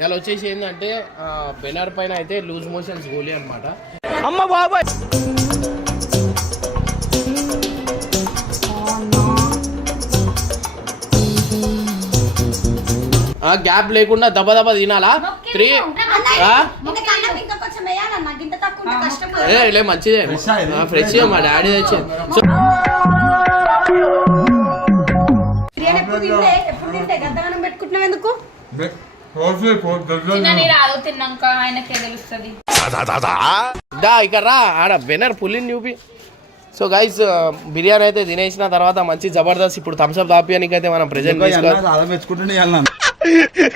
ఇలా వచ్చేసి ఏంటంటే బెనర్ పైన అయితే లూజ్ మోషన్స్ గోలీ అనమాట అమ్మ బాబాయ్! గ్యాప్ లేకుండా దబ దబ తినాలా? త్రీ లే మంచిదే. ఫ్రెష్ మా డాడీ తెచ్చింది పెట్టుకుంటున్నావు ఎందుకు? రాదు తిన్నాక ఆయనకే తెలుస్తుంది. దా ఇక్కడ రా. ఆడ బెనర్ పుల్లిని చూపి. సో గైస్ బిర్యానీ అయితే తినేసిన తర్వాత మంచి జబర్దస్త్. ఇప్పుడు థమ్స్అప్ దాపియానికి అయితే మనం ప్రెజెంట్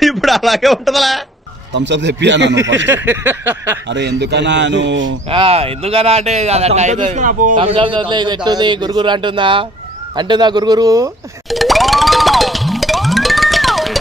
ఇప్పుడు అలాగే ఉంటుందా థమ్స్అప్ తెప్పి అన్నాను first. అరే ఎందుకన్నా నువ్వు ఆ, ఎందుకనా అంటే. థమ్స్అప్ ఎట్టుంది? గురుగురు అంటుందా? అంటుందా గురుగురు?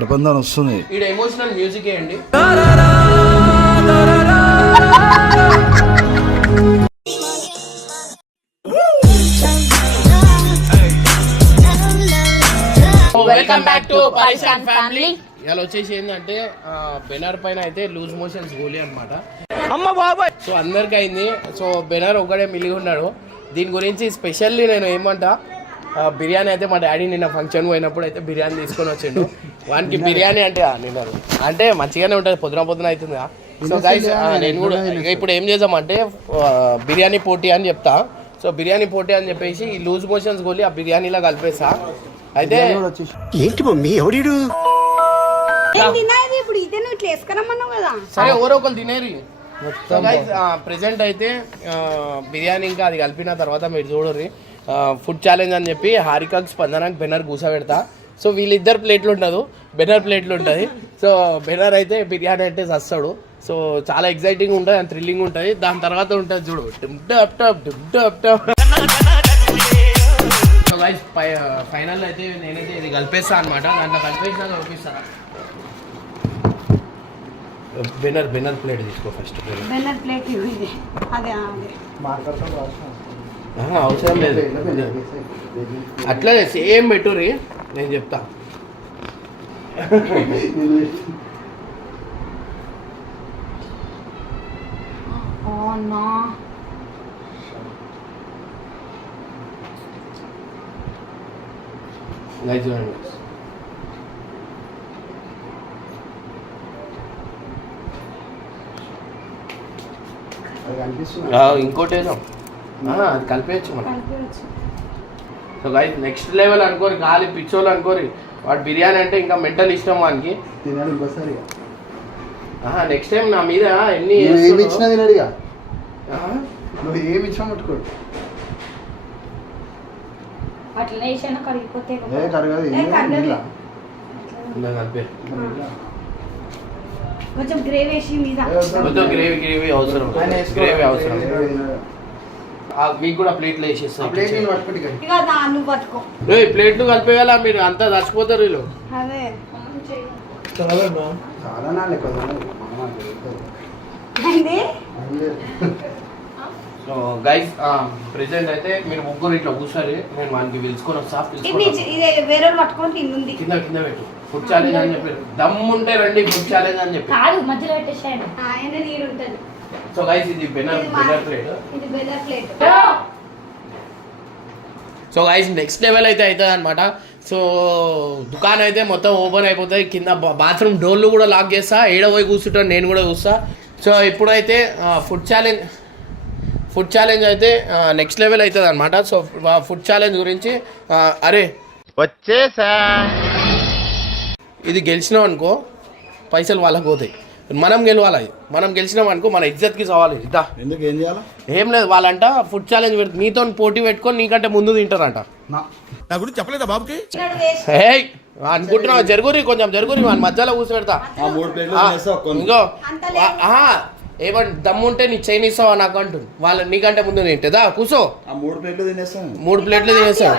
కడపందని వస్తుంది. ఈడ ఎమోషనల్ మ్యూజిక్ వేయండి వెల్కమ్ బ్యాక్ టు ఫ్యామిలీ ఇలా వచ్చేసి ఏంటంటే బెనర్ పైన అయితే లూజ్ మోషన్స్ గోలీ అనమాట అమ్మ బాబాయ్! సో అందరికి అయింది. సో బెనర్ ఒకడే మిలిగి ఉన్నాడు. దీని గురించి స్పెషల్లీ నేను ఏమంటా బిర్యానీ అయితే మా డాడీ నిన్న ఫంక్షన్ పోయినప్పుడు అయితే బిర్యానీ తీసుకొని వచ్చిండు. వానికి బిర్యానీ అంటే ఆ, నిన్న అంటే మంచిగానే ఉంటుంది పొద్దున పొద్దున అవుతుంది సో గైస్ నేను కూడా ఇప్పుడు ఏం చేద్దామంటే బిర్యానీ పోటీ అని చెప్తా. సో బిర్యానీ పోటీ అని చెప్పేసి ఈ లూజ్ మోషన్స్ గోలి ఆ బిర్యానీలో కలిపేసా అయితే ఏంటి మమ్మీ కదా. సరే ఎవరో ఒకరు తినేరి. సో గైస్ ప్రెసెంట్ అయితే బిర్యానీ ఇంకా అది కలిపిన తర్వాత మీరు చూడరు ఫుడ్ ఛాలెంజ్ అని చెప్పి హారికాకి స్పందనకి బెనర్ కూసబెడతా. సో వీళ్ళిద్దరు ప్లేట్లు ఉండదు. బెనర్ ప్లేట్లు ఉంటుంది. సో బెనర్ అయితే బిర్యానీ అంటే చస్తాడు సో చాలా ఎగ్జైటింగ్ ఉంటుంది అండ్ థ్రిల్లింగ్ ఉంటుంది. దాని తర్వాత ఉంటుంది చూడు. టప్ టప్ టప్ టప్ సో గైస్ ఫైనల్ అయితే నేనైతే ఇది కలిపేస్తా అనమాట దాంట్లో కలిపేసినాక చూపిస్తాను బెనర్ బెనర్ ప్లేట్ తీసుకో ఫస్ట్ బెనర్ బెన్నర్ ప్లేట్ ఇది. అదే ఆహా, అవసరం లేదు. అట్లనే సేమ్ పెట్టురి నేను చెప్తా. చూడండి ఆ, ఇంకోటి వేద్దాం ఆ, అది కలిపేయచ్చు మనం. సో గైస్ నెక్స్ట్ లెవెల్ అనుకోరి గాలి పిచ్చోళ్ళు అనుకోరి. వాడు బిర్యానీ అంటే ఇంకా మెంటల్ ఇష్టం వానికి. తినాడు ఇంకోసారి నెక్స్ట్ టైం నా మీద ఎన్ని ఏమి ఇచ్చినా తినడిగా ఆహా. నువ్వు ఏమి ఇచ్చినా ముట్టుకోడు. కొంచెం గ్రేవ్ గ్రేవీ గ్రేవీ అవసరం. గ్రేవీ అవసరం. మీకు కూడా ప్లేట్లు ఏయ్, ప్లేట్లు కలిపేయాలా? మీరు అంతా చచ్చిపోతారు వీళ్ళు. సో గైస్ ప్రెసెంట్ అయితే మీరు ముగ్గురు ఇట్లా కూర్చోరు నేను వానికి పిలుచుకొని వేరే పట్టుకొని కింద కింద కింద పెట్టు. ఫుడ్ ఛాలెంజ్ అని చెప్పి దమ్ ఉంటే రండి ఫుడ్ ఛాలెంజ్ అని చెప్పి మధ్యలో పెట్టేసాను ఆయన నీరు ఉంటుంది. సో గైస్ ఇది బెనర్ బెనర్ ప్లేట్ ఇది బెల్లర్ plate so guys next level అయితే అవుతుంది అనమాట సో దుకాణం అయితే మొత్తం ఓపెన్ అయిపోతుంది కింద బాత్రూమ్ డోర్లు కూడా లాక్ చేస్తా. ఏడ పోయి కూర్చుంటాను నేను కూడా చూస్తా. సో ఇప్పుడైతే ఫుడ్ ఛాలెంజ్ ఫుడ్ ఛాలెంజ్ అయితే నెక్స్ట్ లెవెల్ అవుతుంది అనమాట సో ఫుడ్ ఛాలెంజ్ గురించి అరే. వచ్చేసా. ఇది గెలిచినాం అనుకో పైసలు వాళ్ళకి పోతాయి. మనం గెలవాలి. మనం గెలిచినాం అనుకో మన ఇజ్జత్కి సవాలి ఇద్దా ఎందుకు ఏం చేయాలా? ఏం లేదు వాళ్ళంట ఫుడ్ ఛాలెంజ్ పెడుతుంది నీతో పోటీ పెట్టుకొని నీకంటే ముందు తింటారంట. నా. గురించి చెప్పలేదా బాబుకి? ఏయ్ అనుకుంటున్నావు? జరుగురి కొంచెం జరుగురి వాళ్ళ మధ్యలో కూర్చోబెడతా తినేస్తా ఇంకో ఏమంటే దమ్ముంటే నీ చైన్ ఇస్తావా నాకు అంటుంది. వాళ్ళ నీకంటే ముందు తింటుందా కూసో ఆ మూడు ప్లేట్లు తినేస్తాను మూడు ప్లేట్లు తినేసావు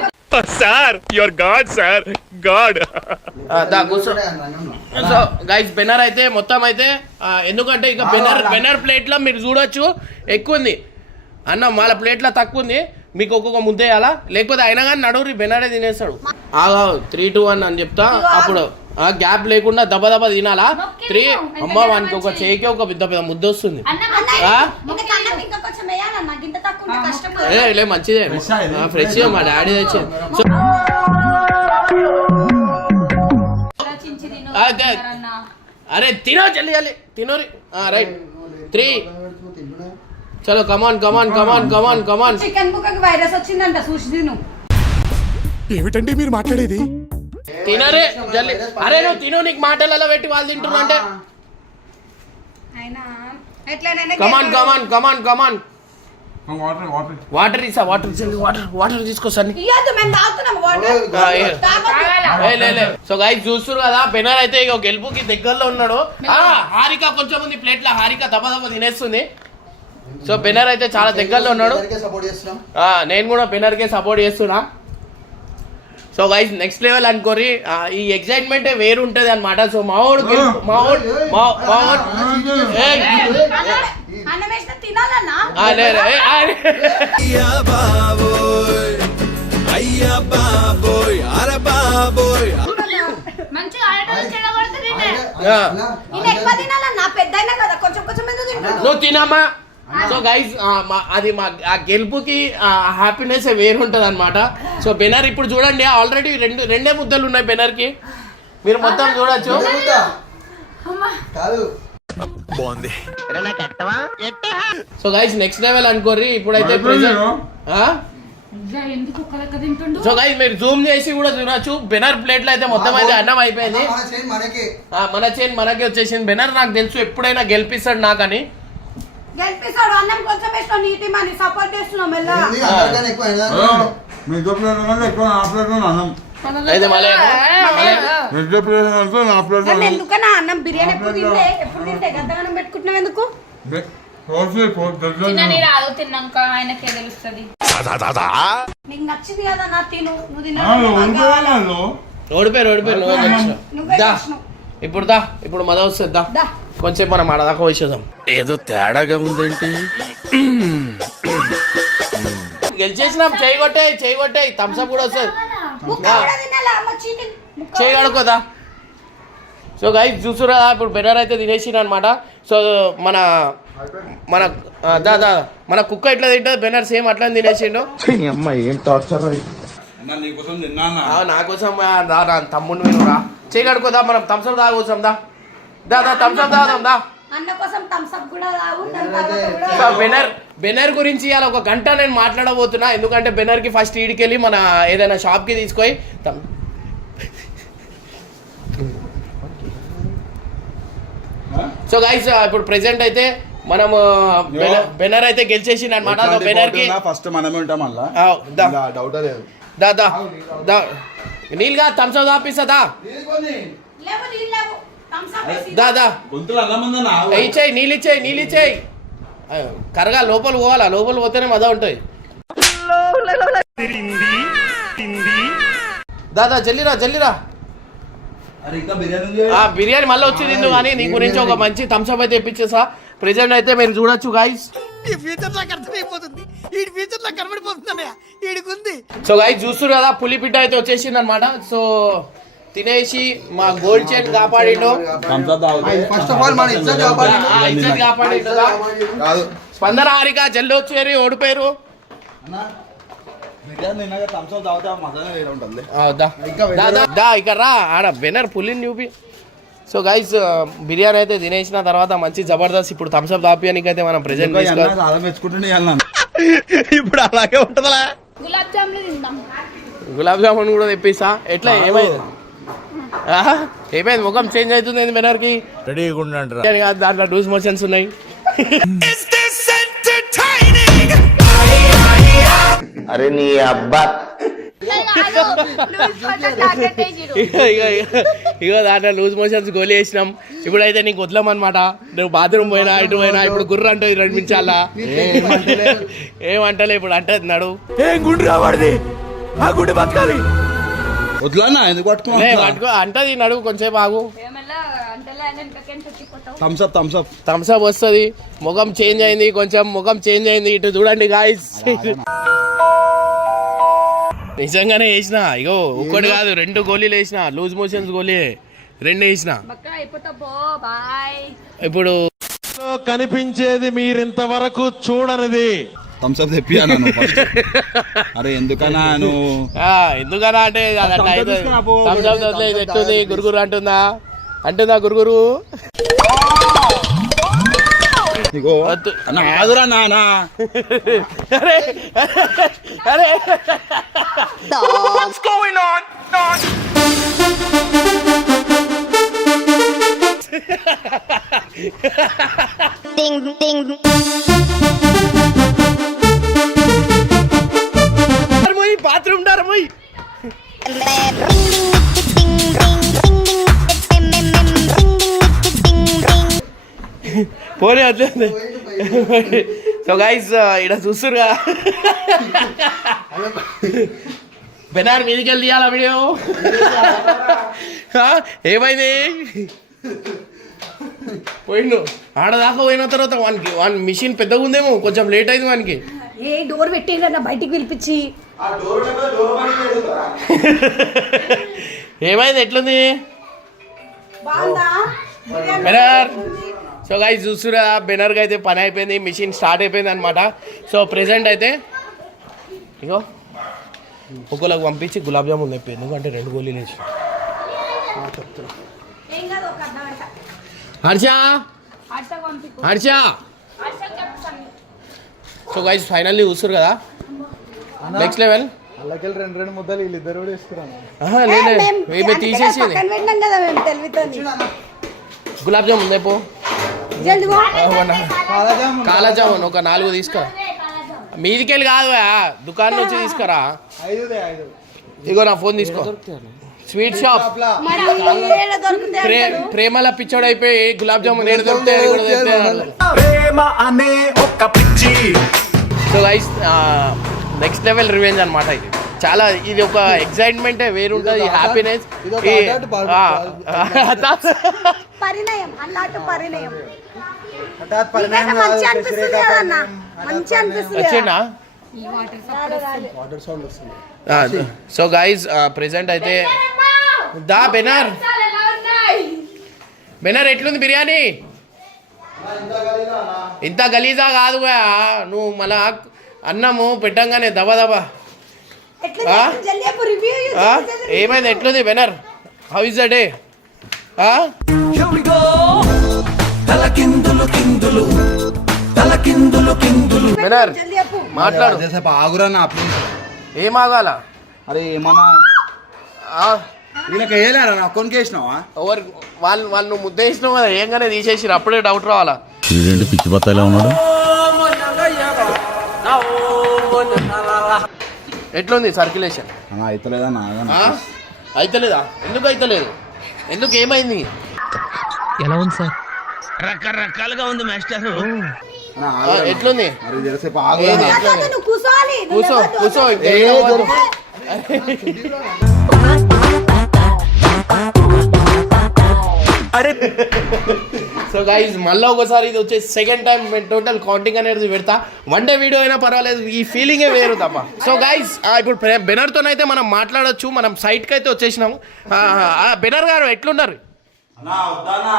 sir your god sir god so guys బెనర్ అయితే మొత్తం అయితే ఎందుకంటే ఇక బెనర్ బెనర్ ప్లేట్లో మీరు చూడొచ్చు ఎక్కువ ఉంది. అన్న వాళ్ళ ప్లేట్లో తక్కువ ఉంది. మీకు ఒక్కొక్క ముద్ద వేయాలా? లేకపోతే అయినా కానీ నడువురి బెనరే తినేస్తాడు. ఆగా త్రీ టూ వన్ అని చెప్తా. అప్పుడు ఆ గ్యాప్ లేకుండా దెబ్బ దెబ్బ తినాలా? త్రీ అమ్మ వానికి ఒక చేయికి ఒక పెద్ద పెద్ద ముద్ద వస్తుంది. లే మంచిదే? ఫ్రెష్ మా డాడీ తెచ్చింది. అరే తినో జల్లి తినోరి. రైట్ త్రీ చలో come on come on come on come on come on chicken బుక్కకి virus వచ్చిందంట చూసి తిను. ఏమిటండి మీరు మాట్లాడేది? తినరే జల్లి. అరే నువ్వు తిను నీకు మాటలలో పెట్టి వాళ్ళు తింటున్నా అయినా ఎట్లనైనా come on come on come on come on water water water Isa water water తాగొద్దు. సో గైస్ చూస్తున్నారు కదా బెనర్ అయితే ఇక గెలుపుకి దగ్గరలో ఉన్నాడు. ఆ హారిక కొంచెం ఉంది ప్లేట్లో హారిక దెబ్బ దెబ్బ తినేస్తుంది. సో బెనర్ అయితే చాలా దగ్గరలో ఉన్నాడు. సపోర్ట్ చేస్తున్నాం. ఆ, నేను కూడా బెనర్ కే సపోర్ట్ చేస్తున్నా. సో గైస్ నెక్స్ట్ లెవెల్ అనుకోరి ఆ, ఈ ఎక్సైట్మెంట్ వేరు ఉంటది అనమాట సో మావోడు మావోడు మా- మావోడు కొంచెం కొంచెం ఎందుకు తింటాను నువ్వు తినమ్మా. సో గైస్ అది మా ఆ గెలుపుకి హ్యాపీనెస్ వేరు ఉంటది అనమాట సో బెనర్ ఇప్పుడు చూడండి ఆల్రెడీ రెండు రెండే ముద్దలు ఉన్నాయి బెనర్కి మీరు మొత్తం చూడొచ్చు. కాదు. సో గైస్ నెక్స్ట్ లెవెల్ అనుకోర్రి ఇప్పుడైతే సో గైస్ మీరు జూమ్ చేసి కూడా చూడొచ్చు. బెనర్ ప్లేట్లో అయితే మొత్తం అయితే అన్నం అయిపోయింది. మన చేయి మనకి. ఆ, మన చేన్ మనకి వచ్చేసింది. బెనర్ నాకు తెలుసు ఎప్పుడైనా గెలిపిస్తాడు నాకని. గెలిపిస్తాడు అన్నం కొంచెం వేసిన నీటి మని సపోర్ట్ చేస్తున్నాం మెల్ల ఏంది? అందరికన్నా ఎక్కువ అయినా? మీ ప్లేట్ ఎక్కువ నా ప్లేట్ అన్నం. అయితే మళ్ళీ మళ్ళీ మీ ఇద్దరు ప్లేట్ ఉన్నది నా ప్లేట్ కానీ ఎందుకన్నా అన్నం బిర్యానీ ఎప్పుడు తింటే ఎప్పుడు తింటే గద్దగనం పెట్టుకుంటున్నావు ఎందుకు? పోసి తినని రాదు తిన్నాక ఆయనకే తెలుస్తుంది. నీకు నచ్చింది కదా నా తిను నువ్వు ఉడిపోయాను ఓడిపోయారు ఓడిపోయారు నువ్వే గెలిచావు. నువ్వే దా. ఇప్పుడు దా ఇప్పుడు మద వస్తుంది దా. దా. కొంచెం మనం ఆడ దాకా వచ్చేద్దాం ఏదో తేడాగా ఉందేంటి? గెలిచేసినాం చేయి కొట్టే చేయి కొట్టే థమ్స్అప్ కూడా వస్తుంది. ముక్క దా. కూడా తినాలా అమ్మ చికెన్ ముక్క చేయి కడుకోదా సో గైస్ చూసురా ఇప్పుడు బెనర్ అయితే తినేసిన అనమాట సో మన మన ఆ, దా దా మన కుక్క ఎట్లా తింటుంది? బెనర్ సేమ్ అట్లా తినేసిండు. అమ్మాయి ఏం టార్చర్ నా కోసం రా తమ్ముడు నేను రా చేయి కడుకోదా మనం థమ్స్అప్ తాగొచ్చాం దా. దా దా థమ్స్అప్ తాగుదాం దా అన్న కోసం థమ్స్ అప్ కూడా తాగు దాని తర్వాత కూడా సో బెనర్ బెనర్ గురించి ఇవాళ ఒక గంట నేను మాట్లాడబోతున్నా. ఎందుకంటే బెనర్కి ఫస్ట్ ఈడికెళ్ళి మన ఏదైనా షాప్కి తీసుకొని తమ్- సో గైస్ ఇప్పుడు ప్రెసెంట్ అయితే మనము బెనర్- బెనర్ అయితే గెలిచేసింది అనమాట బెనర్కి ఫస్ట్ మనమే ఉంటాం ఆ, దా. డౌట్ లేదు. దా దా దా. నీళ్ళుగా థమ్స్అప్ తాపిస్తుందా లేవు నీళ్ళు లేవు. థమ్స్ అప్ వేసి దా దా. గొంతులు అన్నం ఉందన్నా ఇచ్చేయి నీళ్ళు ఇచ్చేయి నీళ్ళు ఇచ్చేయి. కరగా లోపల పోవాలా? లోపల పోతేనే మజా ఉంటుంది. దాదా జల్లిరా జల్లిరా. బిర్యానీ ఉంది ఆ బిర్యానీ మళ్ళీ వచ్చి తిందు కానీ నీ గురించి ఒక మంచి థమ్స్అప్ అయితే ఇప్పించేసా. ప్రెజెంట్ అయితే మీరు చూడొచ్చు గాయస్ ఈ ఫ్యూచర్ నాకు అర్థమైపోతుంది. ఈ ఫ్యూచర్ నాకు కనబడిపోతుందన్నయ్య ఈడికుంది సో గాయస్ చూస్తున్నారు కదా పులి బిడ్డ అయితే వచ్చేసింది అనమాట సో తినేసి మా గోల్డ్ చైన్ కాపాడిండు. ఫస్ట్ ఆఫ్ ఆల్ మన ఇజ్జత్ కాపాడి ఆ, ఇజ్జత్ కాపాడిండు కదా. స్పందన హారిక జల్లి వచ్చారు ఓడిపోయారు ఇక్కడ రా. ఆడ బెనర్ పులిని చూపి. సో గైస్ బిర్యానీ అయితే తినేసిన తర్వాత మంచి జబర్దస్త్ ఇప్పుడు థమ్స్అప్ దాపియానికి అయితే మనం ప్రెజెంట్ ఇప్పుడు అలాగే ఉంటదా గులాబ్ జామున్ కూడా తెప్పిస్తా. ఎట్లా? ఏమైంది? ఏమైంది? ముఖం చేంజ్ అవుతుంది ఏంది బెనర్కి రెడీగా కాదు దాంట్లో డూస్ మోషన్స్ ఉన్నాయి. అరే నీ అబ్బా. ఇగో దాంట్లో లూజ్ మోషన్స్ గోలీ వేసినాం ఇప్పుడైతే నీకు వదలమన్నమాట. నువ్వు బాత్రూమ్ పోయినా ఇటు పోయినా ఇప్పుడు గుర్ర అంటుంది రెండు నిమిషాల ఏమంటలే ఇప్పుడు అంటది నడు. ఏం గుండు రావాడిది ఆ గుండె బతకాలి. వద్దులన్నా ఎందుకు పట్టుకో అంటది నడు కొంచెం ఆగు ఏమన్నా అంటలే అని వెనకకేం చచ్చిపోతావు Thums Up Thums Up Thums Up వస్తుంది. ముఖం చేంజ్ అయింది కొంచెం ముఖం చేంజ్ అయింది. ఇటు చూడండి గాయస్ నిజంగానే వేసిన. ఇగో ఒక్కటి కాదు రెండు గోళీలు వేసిన. లూజ్ మోషన్స్ గోళీ రెండు వేసిన. ఇప్పుడు కనిపించేది మీరింతవరకు చూడనిది. థమ్స్ అప్ తెప్పియా నన్ను first. అరే ఎందుకన్నా నువ్వు? ఆ, ఎందుకనా అంటే ఎట్టుంది గురుగురు అంటుందా? అంటుందా గురుగురు? ఆదురా నానా అరే అరే. పోయి బాత్రూమ్ డారు పోయి పోనీ అట్లే సో గైస్ ఇక్కడ చూస్తురుగా బెనార్ మీదికి వెళ్ళి తీయాలా వీడియో? ఏమైంది? పోయిండు. ఆడదాకా పోయిన తర్వాత వానికి వాని మిషన్ పెద్దగా ఉందేమో కొంచెం లేట్ అయింది వానికి. ఏ డోర్ పెట్టిండ్రన్న బయటికి పిలిపించి. ఏమైంది? ఎట్లుంది? బెనర్. సో గైస్ చూస్తురా బెనర్కి అయితే పని అయిపోయింది మిషన్ స్టార్ట్ అయిపోయింది అనమాట సో ప్రెసెంట్ అయితే ఇగో ఒక్కొక్కరికి పంపించి గులాబ్ జామున్ తెప్పి ఎందుకంటే రెండు గోళీలు వేసి ఏం హర్ష? సో గైస్ ఫైనల్లీ చూస్తారు కదా? నెక్స్ట్ లెవెల్ రెండు రెండు ముద్దలు వీళ్ళిద్దరు కూడా వేసుకురాను లేదు మేము ఈమె తీసేసి పక్కన పెట్టినాం కదా మేము తెలివితో గులాబ్ జామున్ తెపో జల్ది పో. కాలా జామున్ ఒక నాలుగు తీసుకురా. మీదికెళ్ళి కాదు దుకాణం నుంచి తీసుకురా. ఇగో నా ఫోన్ తీసుకో. Sweet shop? ప్రేమల పిచ్చోడు అయిపోయి గులాబ్ జామున్ ఏడు దొరుకుతాయి so guys next level revenge అనమాట ఇది. చాలా ఇది ఒక ఎక్సైట్మెంట్ వేరుంటుంది హ్యాపీనెస్ పరిణయం అన్నట్టు పరిణయం. మంచి అనిపిస్తుంది. వచ్చిండా రాలే. వాటర్ సౌండ్ వస్తుంది. సో గైస్ ప్రెసెంట్ అయితే దా బెనర్ బెనర్ ఎట్లుంది బిర్యానీ? ఇంత గలీజా కాదు. నువ్వు మళ్ళా అన్నము పెట్టంగానే దబ దబ. ఏమైంది? ఎట్లుంది బెనర్ హౌ ఇస్ ద డే బెనర్ జల్ది చెప్పు మాట్లాడు. ఆగురా నా ప్లీజ్ ఏం ఆగాల అరే ఏమన్నా? ఆ, వీళ్ళకి వేయలేరా నా అకౌంట్కి వేసినావా? ఎవరు? వాళ్ళు వాళ్ళు నువ్వు ముద్ద వేసినావు కదా ఏంగానే తీసేసిరు అప్పుడే డౌట్ రావాలా? వీడేంటి పిచ్చి బత్తాయిలా ఉన్నాడు? ఎట్లుంది సర్క్యులేషన్ నా అయితలేదా? ఎందుకు అయితలేదు? ఎందుకు ఏమైంది? ఆ, ఎట్లుంది మరి జరసేపు ఆగురా ఏది? ఏ, ఏమవద్దు. సో గైజ్ మళ్ళీ ఒకసారి ఇది వచ్చే సెకండ్ టైం టోటల్ కౌంటింగ్ అనేది పెడతా. వన్ డే వీడియో అయినా పర్వాలేదు ఈ ఫీలింగే వేరు తప్ప. సో గైజ్ ఇప్పుడు బెనర్తో అయితే మనం మాట్లాడొచ్చు మనం సైట్కి అయితే వచ్చేసినాం ఆ, ఆ, బెనర్ గారు ఎట్లున్నారు? అన్నా, వద్దానా?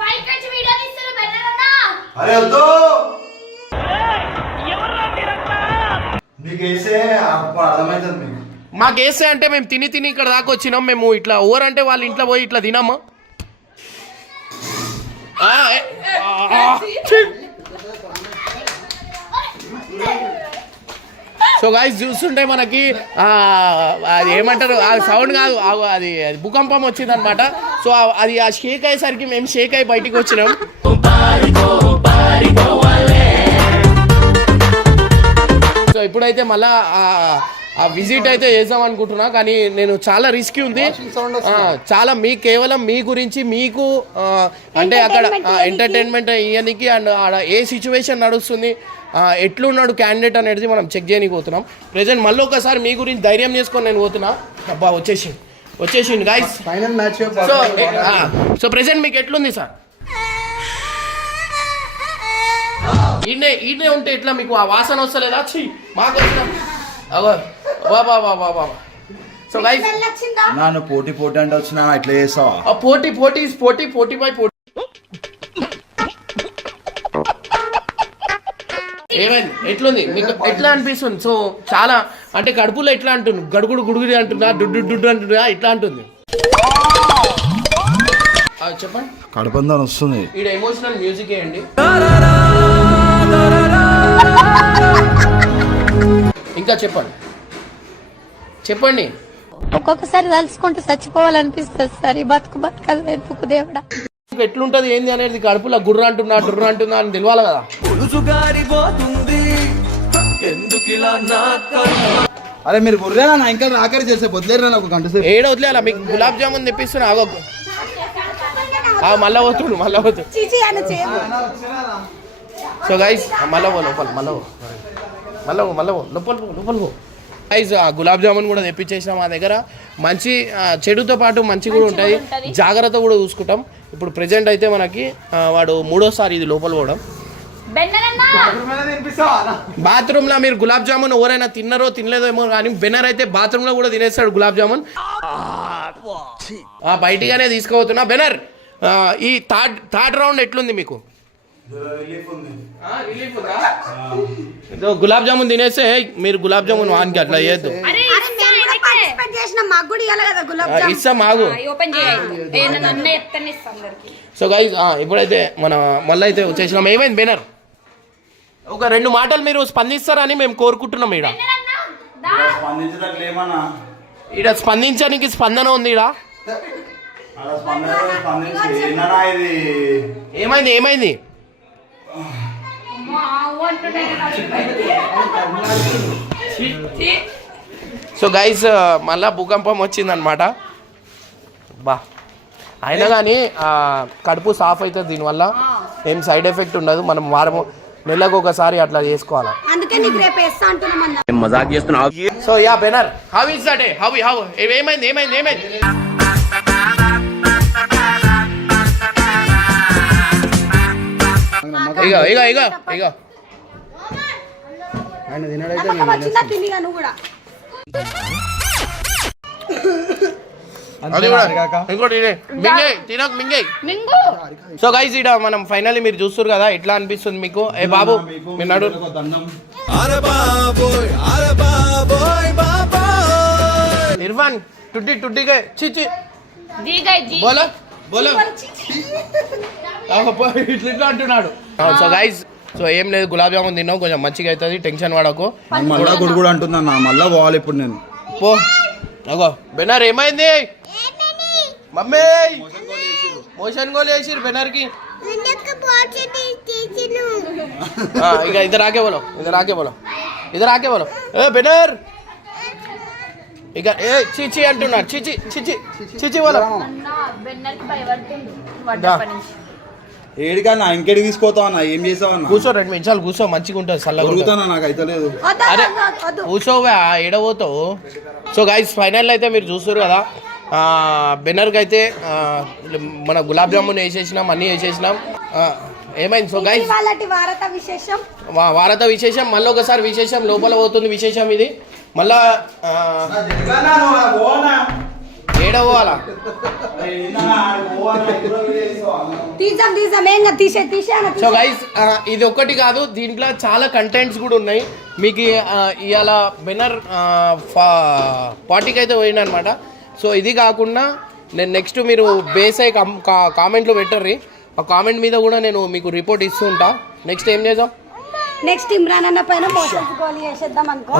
పైకి వచ్చి వీడియో తీస్తారు బెల్లరన్నా. అరే వద్దు. నీకు వేసే అప్పుడు అర్థమవుతుంది మీకు. మాకు వేస్తే అంటే మేము తిని తిని ఇక్కడ దాకా వచ్చినాం. మేము ఇట్లా ఓవర్ అంటే వాళ్ళ ఇంట్లో పోయి ఇట్లా తినాము? ఆ, ఏ, ఆ, ఛీ. సో గాయస్ చూస్తుంటే మనకి అది ఏమంటారు? ఆ సౌండ్ కాదు అది భూకంపం వచ్చింది అనమాట సో అది ఆ షేక్ అయ్యేసరికి మేము షేక్ అయ్యి బయటికి వచ్చినాం. సో ఇప్పుడైతే మళ్ళా ఆ విజిట్ అయితే చేద్దాం అనుకుంటున్నా కానీ నేను చాలా రిస్క్ ఉంది. చాలా మీ కేవలం మీ గురించి మీకు అంటే అక్కడ ఎంటర్టైన్మెంట్ ఇవ్వడానికి అండ్ ఆడ ఏ సిచ్యువేషన్ నడుస్తుంది ఎట్లున్నాడు క్యాండిడేట్ అనేది మనం చెక్ చేయడానికి పోతున్నాం. ప్రజెంట్ మళ్ళీ ఒకసారి మీ గురించి ధైర్యం చేసుకొని నేను పోతున్నా. అబ్బా వచ్చేసింది వచ్చేసింది guys final match so so present మీకు ఎట్లుంది సార్ ఈయనే ఈయనే ఉంటే ఎట్లా మీకు ఆ వాసన వస్తలేదా? ఛీ మాకు వచ్చిన వా సో గైస్ నన్ను పోటీ పోటీ అంటే వచ్చినా ఇట్లా చేస్తావా? ఆ పోటీ పోటీ పోటీ పోటీ బై పోటీ. ఏమైంది? ఎట్లుంది? మీకు ఎట్లా అనిపిస్తుంది? సో చాలా అంటే కడుపులో ఎట్లా అంటుంది? గడుగుడు గుడుగుడి అంటున్నా డుడ్డు డుడ్డు అంటున్నా ఇట్లా అంటుంది. ఆ, చెప్పండి. కడపందని వస్తుంది. ఈడ ఎమోషనల్ మ్యూజిక్ వేయండి ఇంకా చెప్పండి. చెప్పండి. ఒక్కొక్కసారి తలుచుకుంటూ చచ్చిపోవాలనిపిస్తుంది సార్. ఈ బతుకు బతకదు ఎందుకు దేవుడా. మీకు ఎట్లుంటది ఏంది అనేది కడుపులో గుర్ర అంటున్నా డుర్ర అంటున్నా అని తెలియాలి కదా. అరే మీరు బుర్రేనా నా ఇంకా రాకరి చేసే వదిలేరు నాకు గంట సేపు. ఏడ వదిలేయాల? మీకు గులాబ్ జామున్ తెప్పిస్తున్నా ఆగో ఆ, మళ్ళా పోతుడు మళ్ళా పోతుడు. చీచి అని చేయదు సో గైస్ మళ్ళా పో లోపల మళ్ళా పో. మళ్ళా పో మళ్ళా పో. లోపల పో లోపల పో. ఆ గులాబ్ జామున్ కూడా తెప్పించేసిన మా దగ్గర. మంచి చెడుతో పాటు మంచి కూడా ఉంటాయి. జాగ్రత్త కూడా చూసుకుంటాం. ఇప్పుడు ప్రెజెంట్ అయితే మనకి వాడు మూడోసారి ఇది లోపల పోవడం. బాత్రూమ్లో మీరు గులాబ్ జామున్ ఎవరైనా తిన్నారో తినలేదో ఏమో కానీ బెన్నర్ అయితే బాత్రూమ్లో కూడా తినేస్తాడు గులాబ్ జామున్. ఆ, బయటిగానే తీసుకుపోతున్నా. బెనర్ ఈ థర్డ్ థర్డ్ రౌండ్ ఎట్లుంది మీకు? గులాబ్ జామున్ తినేస్తే మీరు గులాబ్ జామున్ వానికి అట్లా చేయొద్దు. మాకు ఇస్తాం అందరికి. సో గైజ్ ఇప్పుడైతే మన మళ్ళీ అయితే వచ్చేసినాం. ఏమైంది బెనర్ ఒక రెండు మాటలు మీరు స్పందిస్తారని మేము కోరుకుంటున్నాం ఈడ. బెన్నరన్నా దా. స్పందించడానికి ఏమన్నా ఈడ స్పందించడానికి స్పందన ఉంది ఈడ. అలా స్పందన స్పందించి ఏందన్నా ఇది? ఏమైంది ఏమైంది? సో గైస్ మళ్ళా భూకంపం వచ్చిందనమాట బా. అయినా కానీ కడుపు సాఫ్ అవుతుంది దీనివల్ల. ఏం సైడ్ ఎఫెక్ట్ ఉండదు. మనం వారం నెలకు ఒకసారి అట్లా చేసుకోవాలి. So yeah బెనర్. How is that how how ఏమైంది? ఏమైంది? ఏమైంది? ఇగో ఇగో ఇగో ఇగో. ఆయన తినడైతే నువ్వు కూడా. సో గైస్ ఇడ మనం ఫైనల్లీ మీరు చూస్తారు కదా ఎట్లా అనిపిస్తుంది మీకు? ఏ బాబు మీరు నడు. ఇర్ఫాన్ టుట్టి టుట్టిగా చి చి జీ గై జీ బోలో బోలో. ఇట్లా అంటున్నాడు. సో గైజ్ సో ఏం లేదు గులాబ్ జామున్ తిన్నావు కొంచెం మంచిగా అవుతుంది టెన్షన్ పడకు. మళ్ళా గుడి కూడా అంటున్నా మళ్ళా పోవాలి ఇప్పుడు నేను. పో. అగో బెనర్ ఏమైంది? మమ్మీ! మోషన్ గోల్ వేసి బెనర్కి ఇక ఇద్దరు ఆకే బోలో ఇద్దరు రాకే బోలో. ఇద్దరు ఆకే బోలో. ఏ బెనర్! ఇక ఏ చిచి అంటున్నాడు చిచి చిచి చిచి బెన్నర్కి నుంచి ఏడికన్నా ఇంకెడికి తీసుకోతావు అన్న? ఏం చేసావు అన్న? కూర్చో రెండు నిమిషాలు కూర్చో మంచిగా ఉంటుంది చల్లగా నాకు? అయితే లేదు. అరే. కూర్చోవా? ఎడబోతావు సో గైస్ ఫైనల్ అయితే మీరు చూస్తారు కదా. ఆ, బెనర్కి అయితే మన గులాబ్ జామున్ వేసేసినాం అన్నీ వేసేసినాం. ఏమైంది? సో గైస్ వారత విశేషం. వారత విశేషం మళ్ళీ ఒకసారి విశేషం లోపల పోతుంది విశేషం ఇది. మళ్ళా ఆ, ఏడ పోవాలా తీసాం. ఏం సో. గైస్ ఇది ఒక్కటి కాదు దీంట్లో చాలా కంటెంట్స్ కూడా ఉన్నాయి. మీకు ఇవాళ బెనర్ పార్టీకి అయితే పోయిన అనమాట సో ఇది కాకుండా నేను నెక్స్ట్ మీరు బేస్ అయ్యి కామెంట్లు పెట్టర్రి. ఆ కామెంట్ మీద కూడా నేను మీకు రిపోర్ట్ ఇస్తూ ఉంటా నెక్స్ట్ ఏం చేద్దాం? నెక్స్ట్ ఇమ్రాన్ అన్న పైన మోషన్స్ గోలీ వేసేద్దాం అనుకో.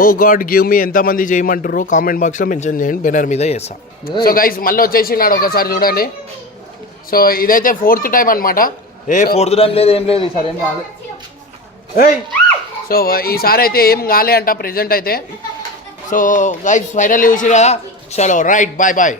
ఓ గాడ్ గివ్ మీ ఎంతమంది చేయమంటారు కామెంట్ బాక్స్లో మెన్షన్ చేయండి బెనర్ మీద చేస్తా. సో గైస్ మళ్ళీ వచ్చేసి నాడు ఒకసారి చూడండి. సో ఇదైతే ఫోర్త్ టైం అనమాట ఏ ఫోర్త్ టైం లేదు ఏం లేదు ఈసారి ఏం కాదు సో ఈసారి అయితే ఏం కాలే అంట ప్రెజెంట్ అయితే. సో గైస్ ఫైనల్ చూసి కదా చలో రైట్ బాయ్ బాయ్